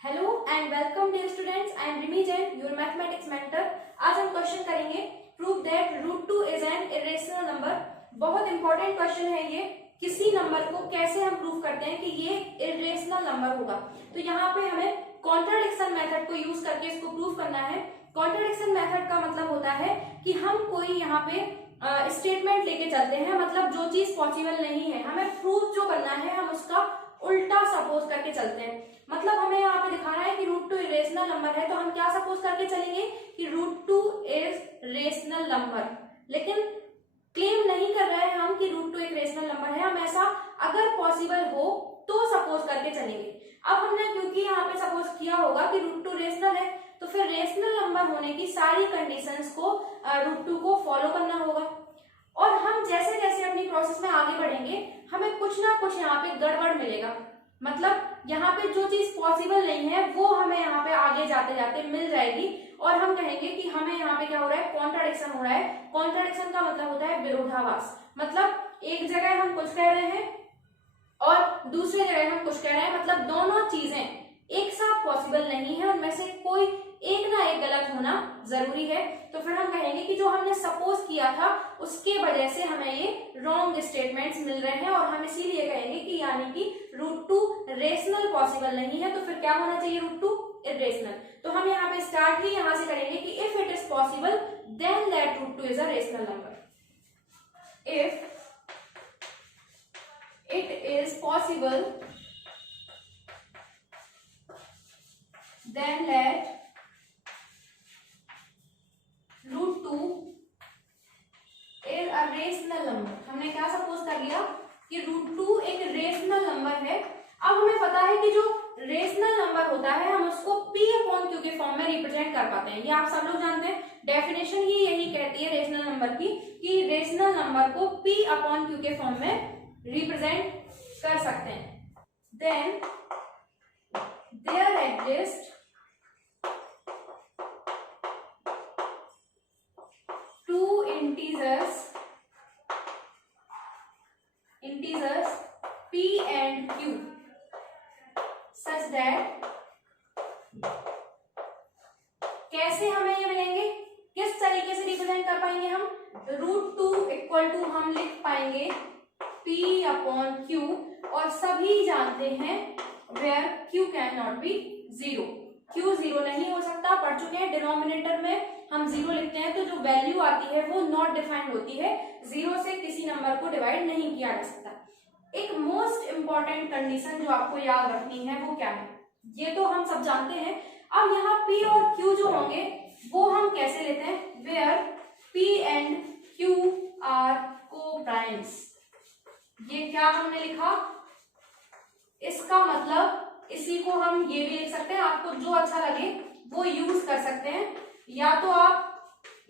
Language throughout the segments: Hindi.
Hello and welcome dear students, I am Rimi Jain, your mathematics mentor. आज हम क्वेश्चन करेंगे prove that root 2 is an irrational number. बहुत इंपॉर्टेंट क्वेश्चन है ये। किसी नंबर को कैसे हम प्रूव करते हैं कि ये इरेशनल नंबर होगा। तो यहाँ पे हमें कॉन्ट्राडिक्शन मेथड को यूज करके इसको प्रूव करना है। कॉन्ट्राडिक्शन मेथड का मतलब होता है कि हम कोई यहाँ पे स्टेटमेंट लेके चलते हैं, मतलब जो चीज पॉसिबल नहीं है हमें प्रूव जो करना है हम उसका उल्टा सपोज करके चलते हैं। मतलब हमें यहाँ पे दिखाना है कि रूट 2 इरेशनल नंबर है, तो हम क्या सपोज करके चलेंगे कि रूट 2 इज रेशनल नंबर। लेकिन क्लेम नहीं कर रहे हैं हम कि रूट 2 एक रेशनल नंबर है, हम ऐसा अगर पॉसिबल हो तो सपोज करके चलेंगे। अब हमने क्योंकि यहाँ पे सपोज किया होगा कि रूट 2 रेशनल है, तो फिर रेशनल नंबर होने की सारी कंडीशंस को रूट 2 को फॉलो करना होगा। और हम जैसे जैसे अपनी प्रोसेस में आगे बढ़ेंगे हमें कुछ ना कुछ यहाँ पे गड़बड़ मिलेगा। मतलब यहाँ पे जो चीज पॉसिबल नहीं है वो हमें यहाँ पे आगे जाते जाते मिल जाएगी और हम कहेंगे कि हमें यहाँ पे क्या हो रहा है, कॉन्ट्राडिक्शन हो रहा है। कॉन्ट्राडिक्शन का मतलब होता है विरोधाभास। मतलब एक जगह हम कुछ कह रहे हैं और दूसरी जगह हम कुछ कह रहे हैं, मतलब दोनों चीजें एक साथ पॉसिबल नहीं है, उनमें से कोई एक ना एक गलत होना जरूरी है। तो फिर हम कहेंगे कि जो हमने सपोज किया था उसके वजह से हमें ये रॉन्ग स्टेटमेंट्स मिल रहे हैं और हम इसीलिए कहेंगे कि यानी कि रूट 2 रेशनल पॉसिबल नहीं है। तो फिर क्या होना चाहिए, रूट 2 इरेशनल। तो हम यहाँ पे स्टार्ट ही यहाँ से करेंगे कि if it is possible then that root 2 is a rational number. If it is possible then let root 2 is a rational number। हमने क्या सपोज कर लिया कि रूट 2 एक रेशनल नंबर है। अब हमें पता है कि जो रेशनल नंबर होता है हम उसको p अपॉन q के फॉर्म में रिप्रेजेंट कर पाते हैं। ये आप सब लोग जानते हैं, डेफिनेशन ही यही कहती है रेशनल नंबर की कि रेशनल नंबर को p अपॉन q के फॉर्म में रिप्रेजेंट कर सकते हैं। Then there exist two integers p and q such that कैसे हमें ये मिलेंगे, किस तरीके से रिप्रेजेंट कर पाएंगे हम। रूट 2 इक्वल टू हम लिख पाएंगे p अपॉन q और सभी जानते हैं where q can not be zero. q zero नहीं हो सकता, पढ़ चुके हैं। डिनोमिनेटर में हम जीरो लिखते हैं तो जो वैल्यू आती है वो नॉट डिफाइंड होती है, जीरो से किसी नंबर को डिवाइड नहीं किया जा सकता। एक मोस्ट इंपॉर्टेंट कंडीशन जो आपको याद रखनी है वो क्या है, ये तो हम सब जानते हैं। अब यहाँ p और q जो होंगे वो हम कैसे लेते हैं, where p and q are coprimes. ये क्या हमने लिखा, इसका मतलब इसी को हम ये भी लिख सकते हैं। आपको जो अच्छा लगे वो यूज कर सकते हैं। या तो आप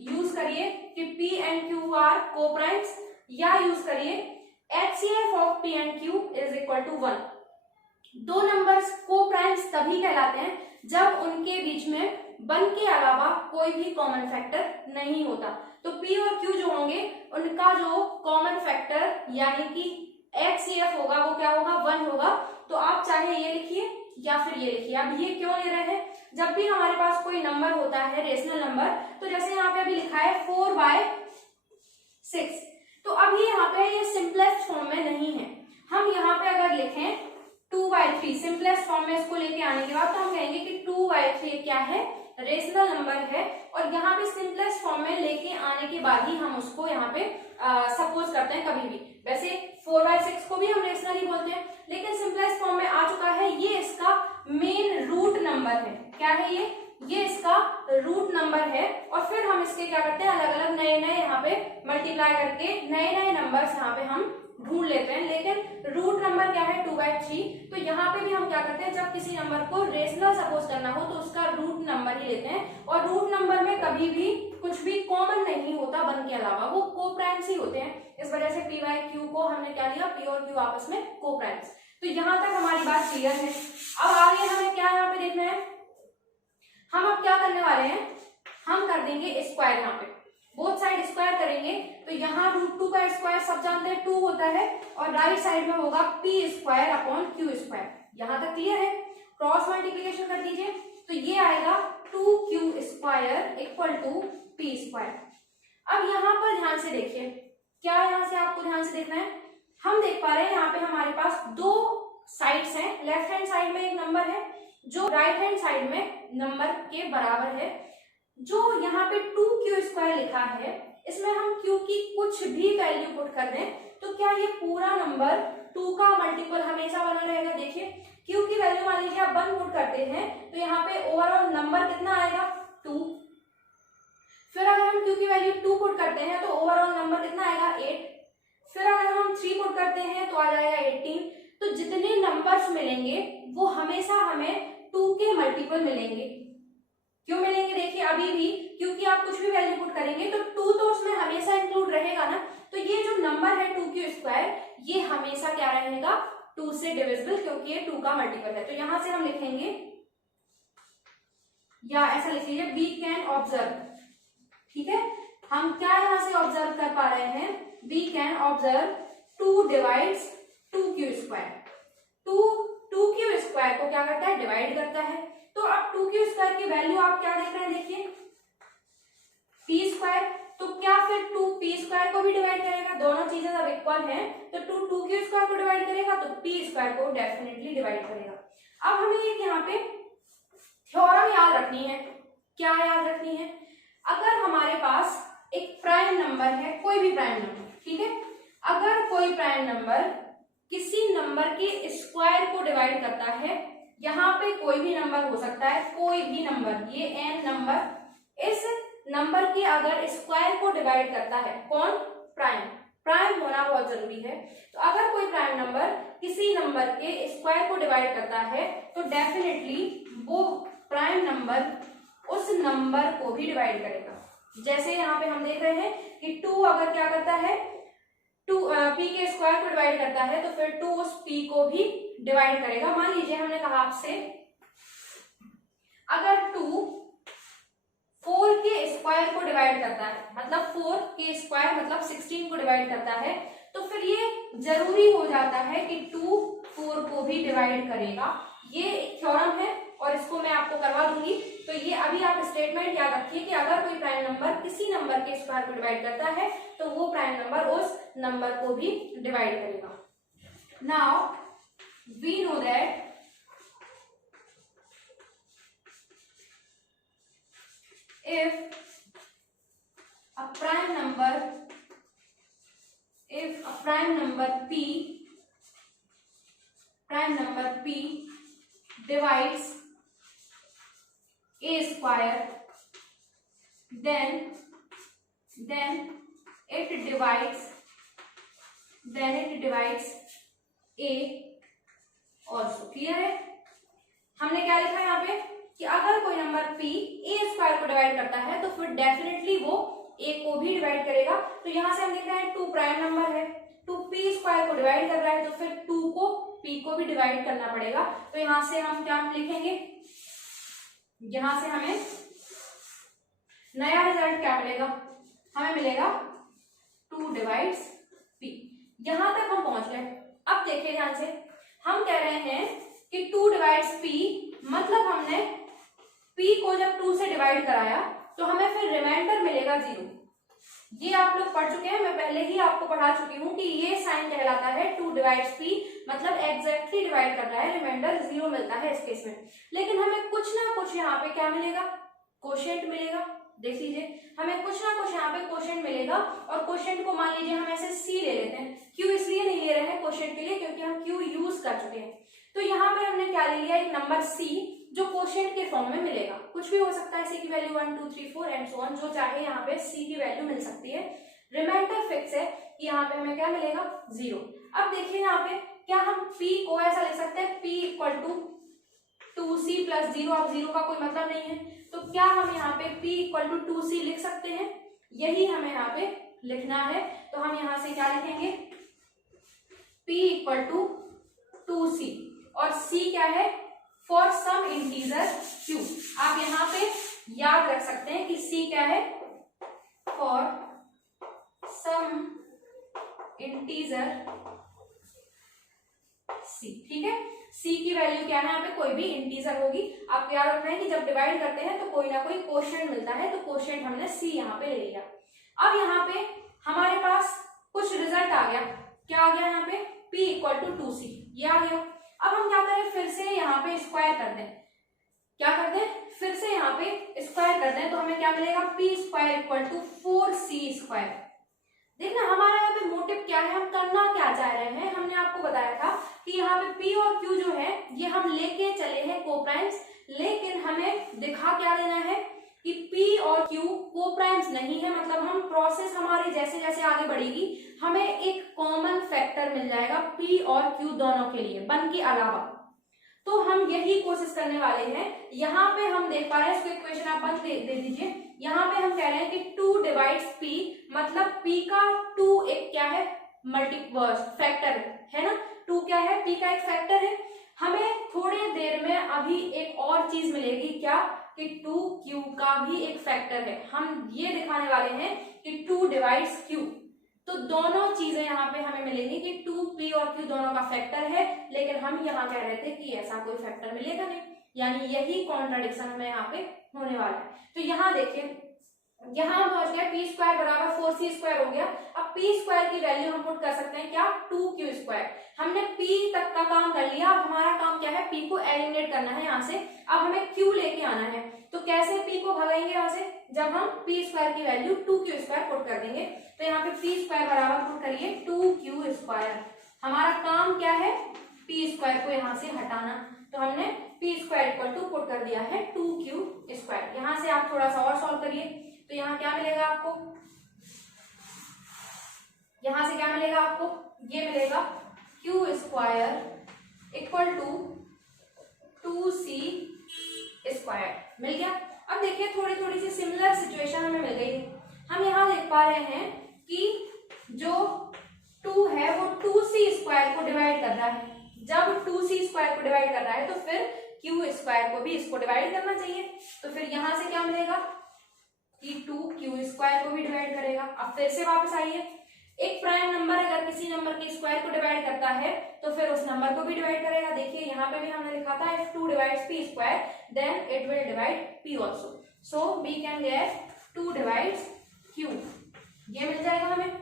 यूज करिए कि p and q are co-primes, या यूज करिए HCF of p and q is equal to 1। दो नंबर्स को-प्राइम्स तभी कहलाते हैं जब उनके बीच में 1 के अलावा कोई भी कॉमन फैक्टर नहीं होता। तो p और q जो होंगे उनका जो कॉमन फैक्टर यानी कि HCF होगा वो क्या होगा, 1 होगा। तो आप चाहे ये लिखिए या फिर ये लिखिए। अब ये क्यों ले रहे हैं, जब भी हमारे पास कोई नंबर होता है रेशनल नंबर, तो जैसे यहाँ पे अभी लिखा है 4/6, तो अभी यहाँ पे ये सिंपलेस्ट फॉर्म में नहीं है। हम यहाँ पे अगर लिखें 2/3 सिंपलेस्ट फॉर्म में इसको लेके आने के बाद तो हम कहेंगे कि 2/3 क्या है, रेशनल नंबर है। और यहाँ पे सिंपलेस्ट फॉर्म में लेके आने के बाद ही हम उसको यहाँ पे सपोज करते हैं कभी भी। वैसे 4/6 को भी हम रेशनल ही बोलते हैं, लेकिन सिंपलेस्ट फॉर्म में आ चुका है। ये इसका मेन रूट नंबर है। क्या है ये इसका रूट नंबर है। और फिर हम इसके क्या करते हैं, अलग अलग नए नए यहाँ पे मल्टीप्लाई करके नए नए नंबर्स यहाँ पे हम ढूंढ लेते हैं। लेकिन रूट नंबर क्या है, 2/3। तो यहाँ पे भी हम क्या करते हैं, जब किसी नंबर को रेशनल सपोज करना हो तो उसका रूट नंबर ही लेते हैं। और रूट नंबर में कभी भी कुछ भी कॉमन नहीं होता 1 के अलावा, वो को-प्राइम्स ही होते हैं। इस वजह से p बाय q को हमने क्या लिया, p और q आपस में को-प्राइम्स। तो यहाँ तक हमारी बात क्लियर है। अब आगे हमें क्या यहाँ पे देखना है, हम अब क्या करने वाले हैं, हम कर देंगे स्क्वायर। यहाँ पे बोथ साइड स्क्वायर करेंगे तो यहाँ रूट 2 का स्क्वायर सब जानते हैं 2 होता है और राइट साइड में होगा p square upon q square. यहाँ तक क्लियर है। क्रॉस मल्टीप्लीकेशन कर दीजिए, तो ये आएगा 2q square equal to p square. अब यहाँ पर ध्यान से देखिए, क्या यहाँ से आपको ध्यान से देखना है, हम देख पा रहे हैं यहाँ पे हमारे पास दो साइड्स हैं, लेफ्ट हैंड साइड में एक नंबर है जो राइट हैंड साइड में नंबर के बराबर है। जो यहाँ पे 2q स्क्वायर लिखा है, इसमें हम q की कुछ भी वैल्यू पुट कर दें तो क्या ये पूरा नंबर 2 का मल्टीपल हमेशा बना रहेगा। देखिए q की वैल्यू मान लीजिए आप 1 पुट करते हैं तो यहाँ पे ओवरऑल नंबर कितना आएगा 2। फिर अगर हम q की वैल्यू 2 पुट करते हैं तो ओवरऑल नंबर कितना आएगा 8। फिर अगर हम 3 पुट करते हैं तो आ जाएगा 18। तो जितने नंबर्स मिलेंगे वो हमेशा हमें 2 के मल्टीपल मिलेंगे। क्यों मिलेंगे, देखिए अभी भी क्योंकि आप कुछ भी वैल्यू पुट करेंगे तो 2 तो उसमें हमेशा इंक्लूड रहेगा ना। तो ये जो नंबर है 2q स्क्वायर ये हमेशा क्या रहेगा 2 से डिविजिबल, क्योंकि ये 2 का मल्टीपल है। तो यहां से हम लिखेंगे या ऐसा लिख लीजिए वी कैन ऑब्जर्व। ठीक है, हम क्या यहां से ऑब्जर्व कर पा रहे हैं, we can observe 2 divides 2q square. 2q square को क्या करता है डिवाइड करता है। तो अब 2q स्क्वायर की वैल्यू आप क्या देख रहे हैं, देखिए p स्क्वायर, तो क्या फिर 2p स्क्वायर को भी डिवाइड करेगा, दोनों चीजें जब इक्वल हैं तो 2q स्क्वायर को डिवाइड करेगा तो p स्क्वायर को डेफिनेटली डिवाइड करेगा। अब हमें एक यहाँ पे थ्योरम याद रखनी है। क्या याद रखनी है, अगर हमारे पास एक प्राइम नंबर है, कोई भी प्राइम नंबर, ठीक है, अगर कोई प्राइम नंबर किसी नंबर के स्क्वायर को डिवाइड करता है, यहाँ पे कोई भी नंबर हो सकता है, कोई भी नंबर, ये n नंबर, इस नंबर के अगर स्क्वायर को डिवाइड करता है, कौन, प्राइम होना बहुत जरूरी है। तो अगर कोई प्राइम नंबर किसी नंबर के स्क्वायर को डिवाइड करता है तो डेफिनेटली वो प्राइम नंबर उस नंबर को भी डिवाइड करेगा। जैसे यहाँ पे हम देख रहे हैं कि 2 अगर क्या करता है, 2 p के स्क्वायर को डिवाइड करता है तो फिर 2 उस p को भी डिवाइड करेगा। मान लीजिए हमने कहा आपसे अगर 2 4 के स्क्वायर को डिवाइड करता है, मतलब 4 के स्क्वायर मतलब 16 को डिवाइड करता है, तो फिर ये जरूरी हो जाता है कि 2 4 को भी डिवाइड करेगा। ये एक थ्योरम है और इसको मैं आपको करवा दूंगी। तो ये अभी आप स्टेटमेंट याद रखिए कि अगर कोई प्राइम नंबर किसी नंबर के स्क्वायर को डिवाइड करता है तो वो प्राइम नंबर उस नंबर को भी डिवाइड करेगा। Now we know that if a prime number p divides a square, then it divides a also। Clear है, हमने क्या लिखा है यहाँ पे कि अगर कोई नंबर p a स्क्वायर को डिवाइड करता है तो फिर डेफिनेटली वो a को भी डिवाइड करेगा। तो यहाँ से हम देख रहे हैं 2 प्राइम नंबर है, 2 p स्क्वायर को डिवाइड कर रहा है तो फिर 2 को p को भी डिवाइड करना पड़ेगा। तो यहाँ से हम क्या लिखेंगे, यहाँ से हमें नया रिजल्ट क्या मिलेगा, हमें मिलेगा 2 डिवाइड्स p। यहां तक हम पहुंच गए। अब देखिए ध्यान से, हम कह रहे हैं कि 2 डिवाइड्स p, मतलब हमने p को जब 2 से डिवाइड कराया तो हमें फिर रिमाइंडर मिलेगा 0। ये आप लोग पढ़ चुके हैं, मैं पहले ही आपको पढ़ा चुकी हूँ कि ये साइन कहलाता है 2 डिवाइड्स p, मतलब एग्जैक्टली डिवाइड कर रहा है, रिमाइंडर 0 मिलता है इस केस में। लेकिन हमें कुछ ना कुछ यहाँ पे क्या मिलेगा, कोशेंट मिलेगा। देख लीजिए, हमें कुछ ना कुछ यहाँ पे कोशेंट मिलेगा और कोशेंट को मान लीजिए हम ऐसे c ले लेते हैं। q इसलिए नहीं ले रहे हैं कोशेंट के लिए क्योंकि हम q यूज कर चुके हैं। तो यहाँ पे हमने क्या ले लिया, एक नंबर c जो कोशेंट के फॉर्म में मिलेगा। कुछ भी हो सकता है, c की वैल्यू 1 2 3 4 एंड सो ऑन, जो चाहे यहाँ पे c की वैल्यू मिल सकती है। रिमाइंडर फिक्स है कि यहाँ पे हमें क्या मिलेगा 0। अब देखिए यहाँ पे क्या हम p को ऐसा लिख सकते हैं, p equal to 2c plus 0। अब 0 का कोई मतलब नहीं है, तो क्या हम यहाँ पे p इक्वल टू 2c लिख सकते हैं, यही हमें यहाँ पे लिखना है। तो हम यहाँ से क्या लिखेंगे, p इक्वल टू 2c और c क्या है, फॉर सम इंटीजर q। आप यहाँ पे याद रख सकते हैं कि c क्या है, फॉर सम इंटीजर c। ठीक है, c की वैल्यू क्या है यहाँ पे, कोई भी इंटीजर होगी। आप याद रखना है कि जब डिवाइड करते हैं तो कोई ना कोई कोशेंट मिलता है, तो कोशेंट हमने c यहाँ पे ले लिया। अब यहाँ पे हमारे पास कुछ रिजल्ट आ गया, क्या आ गया यहाँ पे, p इक्वल टू 2c, ये आ गया। अब हम क्या करें, फिर से यहाँ पे स्क्वायर कर दें, क्या करते हैं, फिर से यहाँ पे स्क्वायर करते हैं, तो हमें क्या मिलेगा, p square equal to 4c square. देखना हमारा यहाँ पे मोटिव क्या है, हम करना क्या चाह रहे हैं। हमने आपको बताया था कि यहाँ पे p और q जो है ये हम लेके चले हैं कोप्राइम्स, लेकिन हमें दिखा क्या देना है कि p और q कोप्राइम्स नहीं है, मतलब हम प्रोसेस हमारी जैसे जैसे आगे बढ़ेगी हमें एक कॉमन फैक्टर मिल जाएगा p और q दोनों के लिए, 1 के अलावा। तो हम यही कोशिश करने वाले हैं। यहाँ पे हम देख पा रहे हैं, इसको इक्वेशन आप 1 दे दीजिए। यहाँ पे हम कह रहे हैं कि 2 डिवाइड्स p, मतलब p का 2 एक क्या है, मल्टीवर्स फैक्टर है ना, 2 क्या है, p का एक फैक्टर है। हमें थोड़ी देर में अभी एक और चीज मिलेगी, क्या, कि 2q का भी एक फैक्टर है। हम ये दिखाने वाले हैं कि 2 डिवाइड्स q, तो दोनों चीजें यहाँ पे हमें मिलेंगी कि 2p और q दोनों का फैक्टर है, लेकिन हम यहाँ कह रहे थे कि ऐसा कोई फैक्टर मिलेगा नहीं, यानी यही कॉन्ट्राडिक्शन हमें यहाँ पे होने वाला है। तो यहाँ देखिए, यहाँ हम पहुंच गए p स्क्वायर बराबर 4c स्क्वायर हो गया। अब p स्क्वायर की वैल्यू हम पुट कर सकते हैं, क्या, 2q स्क्वायर। हमने p तक का काम कर लिया, अब हमारा काम क्या है, p को एलिमिनेट करना है यहाँ से। अब हमें q लेके आना है, तो कैसे p को भगाएंगे यहाँ से, जब हम p स्क्वायर की वैल्यू 2q स्क्वायर पुट कर देंगे। तो यहाँ पे p स्क्वायर बराबर पुट करिए 2q स्क्वायर। हमारा काम क्या है, p स्क्वायर को यहाँ से हटाना, तो हमने p square equal to put कर दिया है 2q स्क्वायर। यहाँ से आप थोड़ा सा और सॉल्व करिए, तो यहाँ क्या मिलेगा आपको, यहाँ से क्या मिलेगा आपको, ये मिलेगा q square equal to 2c square, मिल गया। अब देखिए थोड़ी थोड़ी सी सिमिलर सिचुएशन हमें मिल गई है। हम यहाँ देख पा रहे हैं कि जो 2 है वो 2c स्क्वायर को डिवाइड कर रहा है। जब 2c स्क्वायर को डिवाइड कर रहा है तो फिर q स्क्वायर को भी इसको डिवाइड करना चाहिए। तो फिर यहाँ से क्या मिलेगा कि 2q स्क्वायर को भी डिवाइड करेगा। अब फिर से वापस आइए, एक प्राइम नंबर अगर किसी नंबर के स्क्वायर को डिवाइड करता है तो फिर उस नंबर को भी डिवाइड करेगा। देखिए यहाँ पे भी हमने लिखा था if 2 divides p square then it will divide p also, so we can get 2 divides q, ये मिल जाएगा हमें।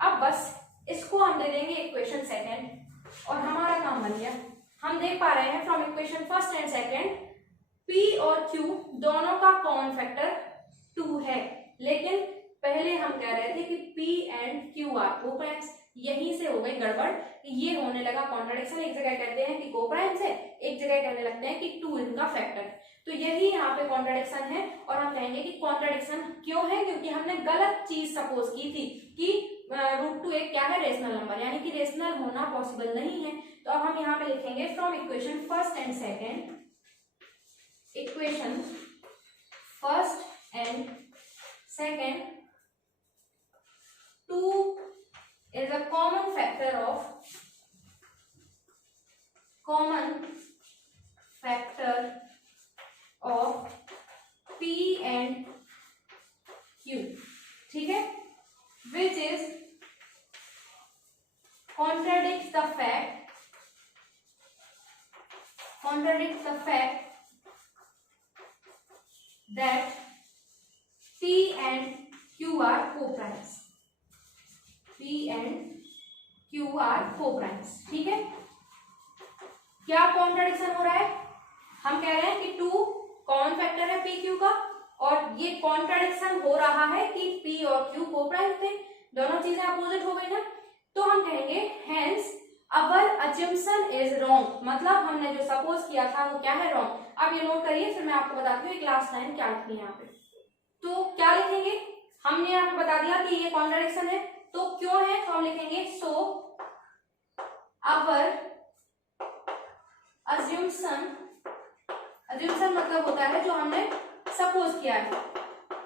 अब बस इसको हम दे देंगे इक्वेशन सेकेंड और हमारा काम बन गया। हम देख पा रहे हैं from equation first and second p और q दोनों का कॉमन फैक्टर 2 है, लेकिन पहले हम कह रहे थे कि p and q are coprimes. यहीं से हो गई गड़बड़, ये होने लगा कॉन्ट्राडिक्शन। एक जगह कहते हैं कि कोप्राइम्स है, एक जगह कहने लगते हैं कि 2 इनका फैक्टर। तो यही यहाँ पे कॉन्ट्राडिक्शन है, और हम कहेंगे कि कॉन्ट्राडिक्शन क्यों है, क्योंकि हमने गलत चीज सपोज की थी कि √2 एक क्या है, रेशनल नंबर, यानी कि रेशनल होना पॉसिबल नहीं है। तो अब हम यहाँ पे लिखेंगे from equation first and second, equation first and second 2 is a common factor of p and q, ठीक है, which is contradicts the fact that p and q are co-primes, p and q are co-primes, ठीक है। क्या कॉन्ट्राडिक्शन हो रहा है, हम कह रहे हैं कि 2 कॉमन फैक्टर है p q का, और ये कॉन्ट्राडिक्शन हो रहा है कि p और q को-प्राइम थे, दोनों चीजें अपोजिट हो गई ना। तो हम कहेंगे hence our assumption is wrong, मतलब हमने जो सपोज किया था वो क्या है, रॉन्ग। अब ये नोट करिए, फिर मैं आपको बताती हूँ क्लास 9 क्या लिखनी है यहाँ पे। तो क्या लिखेंगे, हमने यहाँ पे बता दिया कि ये कॉन्ट्राडिक्शन है, तो क्यों है, तो हम लिखेंगे सो अवर अज्यूम्पशन मतलब होता है जो हमने सपोज किया है,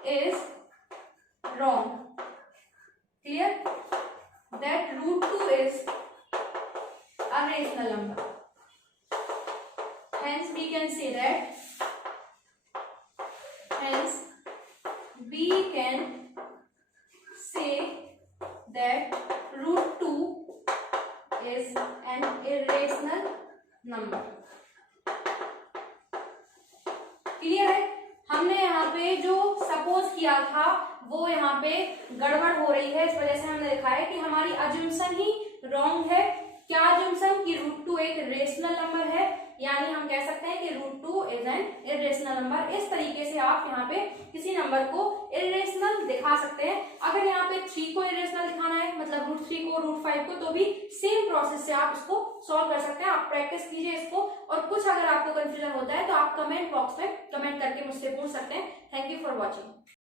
is wrong, clear, that √2 is a rational number, hence we can say that √2 is an irrational number. Clear है? हमने यहाँ पे जो सपोज किया था वो यहाँ पे गड़बड़ हो रही है, इस वजह से हमने लिखा है कि हमारी अजम्पशन ही रॉन्ग है। क्या अजम्पशन? कि √2 एक रेशनल नंबर है, यानी हम कह सकते हैं कि √2 इज एन इरेशनल नंबर। इस तरीके से आप यहाँ पे किसी नंबर को इरेशनल दिखा सकते हैं। अगर यहाँ पे 3 को इरेशनल दिखाना है, मतलब √3 को, √5 को, तो भी सेम प्रोसेस से आप इसको सॉल्व कर सकते हैं। आप प्रैक्टिस कीजिए इसको, और कुछ अगर आपको कंफ्यूजन होता है तो आप कमेंट बॉक्स में कमेंट करके मुझसे पूछ सकते हैं। Thank you for watching.